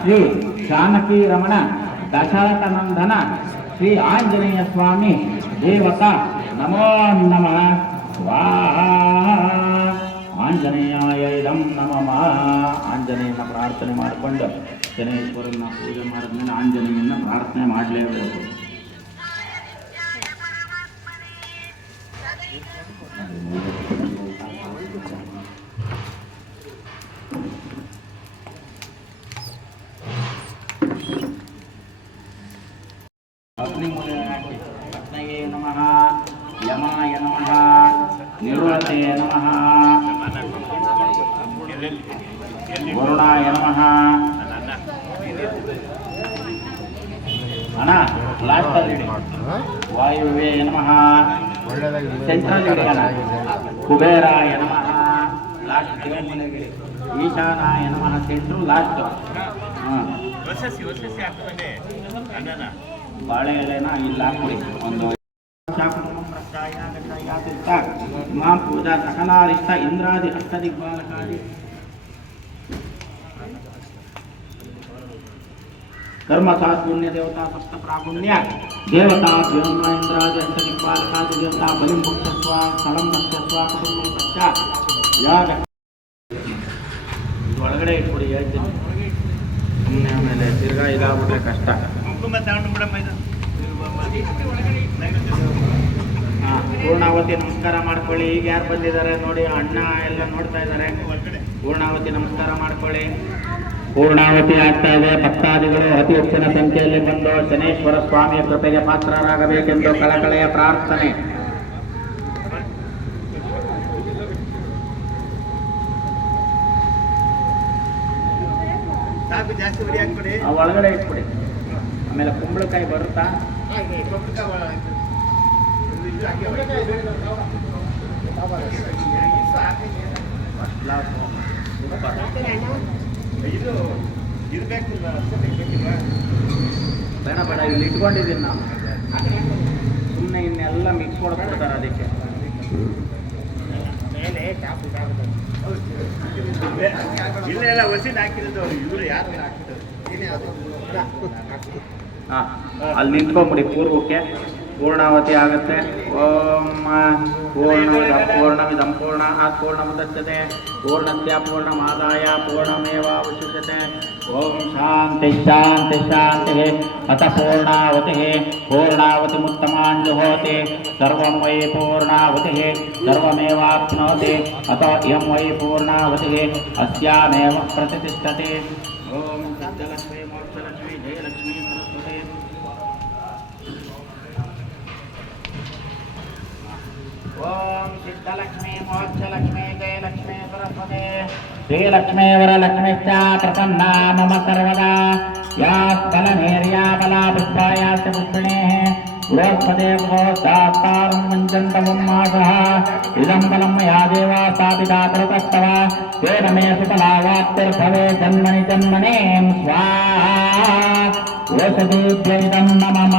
ಶ್ರೀ ಜಾನಕಿ ರಮಣ ದಶರಥ ನಂದನ ಶ್ರೀ ಆಂಜನೇಯ ಸ್ವಾಮಿ ದೇವತಾ ನಮೋ ನಮಃ ಸ್ವಾಹಾ ಆಂಜನೇಯಾಯ ಇದಂ ನಮಃ ಆಂಜನೇಯನ ಪ್ರಾರ್ಥನೆ ಮಾಡಿಕೊಂಡು ಶನೇಶ್ವರನ ಪೂಜೆ ಮಾಡಿದ್ಮೇಲೆ ಆಂಜನೇಯನ ಪ್ರಾರ್ಥನೆ ಮಾಡಲೇಬೇಕು ಅಗ್ನಿಗೆ ನಮಃ ಯಮಾಯ ನಮಃ ನಿರುಳತೆ ನಮಃ ವರುಣಾಯ ನಮಃ ಅಣ್ಣ ಲಾಸ್ಟ್ ಅಲ್ಲಿ. ವಾಯುವೇ ನಮಃ ಸೆಂಟ್ರಲ್ ಇಡಿ ಅಣ್ಣ ಕುಬೇರಾಯ ನಮಃ ಲಾಸ್ಟ್ ಈಶಾನಾಯ ನಮಃ ಸೆಂಟ್ರು ಲಾಸ್ಟ್ ಹಾಂ ಬಾಳೆ ಎಲೆನ ಇಲ್ಲ ಹಾಕ್ಬಿಡಿ. ಒಂದು ಮಾಂ ಪೂಜಾ ಸಕಲಾರಿಷ್ಟ ಇಂದ್ರಾದಿ ಅಷ್ಟದಿಗ್ಬಾಲಕಾದಿ. ಕರ್ಮ ಸಾತ್ ಪುಣ್ಯ ದೇವತಾ ಪ್ರಾಪುಣ್ಯ ದೇವತಾ ವ್ಯೋಮ ಇಂದ್ರಾದಿ ಅಷ್ಟದಿಗ್ಬಾಲಕಾದಿ ದೇವತಾ ಬಲಿಂ ಪುಕ್ಷಸ್ವ ಸ್ಥಳಂ ರಕ್ಷಸ್ವ ಕುಟುಂಬಂ ರಕ್ಷ ಯಾಗ ಒಳಗಡೆ ಇಟ್ಬಿಡಿ, ಹೇಳ್ತೀನಿ. ಸುಮ್ಮನೆ ಆಮೇಲೆ ತಿರ್ಗಾ ಇದಾಗ್ಬಿಟ್ರೆ ಕಷ್ಟ. ತಗೊಂಡು ಪೂರ್ಣಾವತಿ ನಮಸ್ಕಾರ ಮಾಡ್ಕೊಳ್ಳಿ. ಈಗ ಯಾರು ಬಂದಿದ್ದಾರೆ ನೋಡಿ ಅಣ್ಣ ಎಲ್ಲ ನೋಡ್ತಾ ಇದ್ದಾರೆ. ಪೂರ್ಣಾವತಿ ನಮಸ್ಕಾರ ಮಾಡ್ಕೊಳ್ಳಿ. ಪೂರ್ಣಾವತಿ ಆಗ್ತಾ ಇದೆ. ಭಕ್ತಾದಿಗಳು ಅತಿ ಹೆಚ್ಚಿನ ಸಂಖ್ಯೆಯಲ್ಲಿ ಬಂದು ಶನೇಶ್ವರ ಸ್ವಾಮಿಯ ಕೃಪೆಗೆ ಪಾತ್ರರಾಗಬೇಕೆಂದು ಕಳಕಳೆಯ ಪ್ರಾರ್ಥನೆ. ಜಾಸ್ತಿ ಒಳಗಡೆ ಇಟ್ಬಿಡಿ. ಆಮೇಲೆ ಕುಂಬಳಕಾಯಿ ಬರುತ್ತಾ? ಇದು ಬೇಡ ಬೇಡ ಇಲ್ಲಿ ಇಟ್ಕೊಂಡಿದ್ದೀನಿ ನಾವು ಸುಮ್ಮನೆ ಇನ್ನೆಲ್ಲ ಮಿಕ್ಸ್ ಮಾಡ್ಕೊಡ್ತಾರೆ ಅದಕ್ಕೆ. ಇಲ್ಲ ಇಲ್ಲ ಹೊಸಿನ ಹಾಕಿರೋದು ಇವರು ಯಾರು ಹಾಕಿರೋದು? ಹಾಂ ಅಲ್ಲಿ ನಿಂತ್ಕೊಂಬಿಡಿ ಪೂರ್ವಕ್ಕೆ ಪೂರ್ಣಾವತಿ ಆಗುತ್ತೆ ಓಂ ಪೂರ್ಣಮಿದ ಪೂರ್ಣಮಿದಂ ಪೂರ್ಣ ಪೂರ್ಣಮುದಚ್ಯತೆ ಪೂರ್ಣಸ್ಯ ಪೂರ್ಣಮಾದಾಯ ಪೂರ್ಣಮೇವಾವಶಿಷ್ಯತೆ ಓಂ ಶಾಂತಿ ಶಾಂತಿ ಶಾಂತಿ ಅತ ಪೂರ್ಣಾವತಿ ಪೂರ್ಣಾವತಿ ಮುತ್ತಮಾಂಜುಹೋತಿ ಸರ್ವಂ ವೈ ಪೂರ್ಣಾವತಿ ಸರ್ವಮೇವಾಪ್ನೋತಿ ಅತ ಇಯಂ ವೈ ಪೂರ್ಣಾವತಿ ಅಸ್ಯಾಮೇವ ಪ್ರತಿಷ್ಠತೆ ಓಂ ಸಿದ್ಧಲಕ್ಷ್ಮೀ ఓం సిద్ధలక్ష్మీ మోక్షలక్ష్మీ జయలక్ష్మీ సరస్వతే శ్రీలక్ష్మీ వరలక్ష్మిశ్చ ప్రసన్నా మమ సర్వదా యా ఫలనేర్యా ఫలా పుష్పాయాస్య పుష్పిణేः बृहस्पदेवोदात्तारं मुञ्चन्तमं मासः इदं बलं मया देवा स्थापिता प्रतस्तव तेन मे सुफलावाप्तिर्भवे जन्मनि जन्मने। स्वाहा। ओषधीभ्य इदं नमः।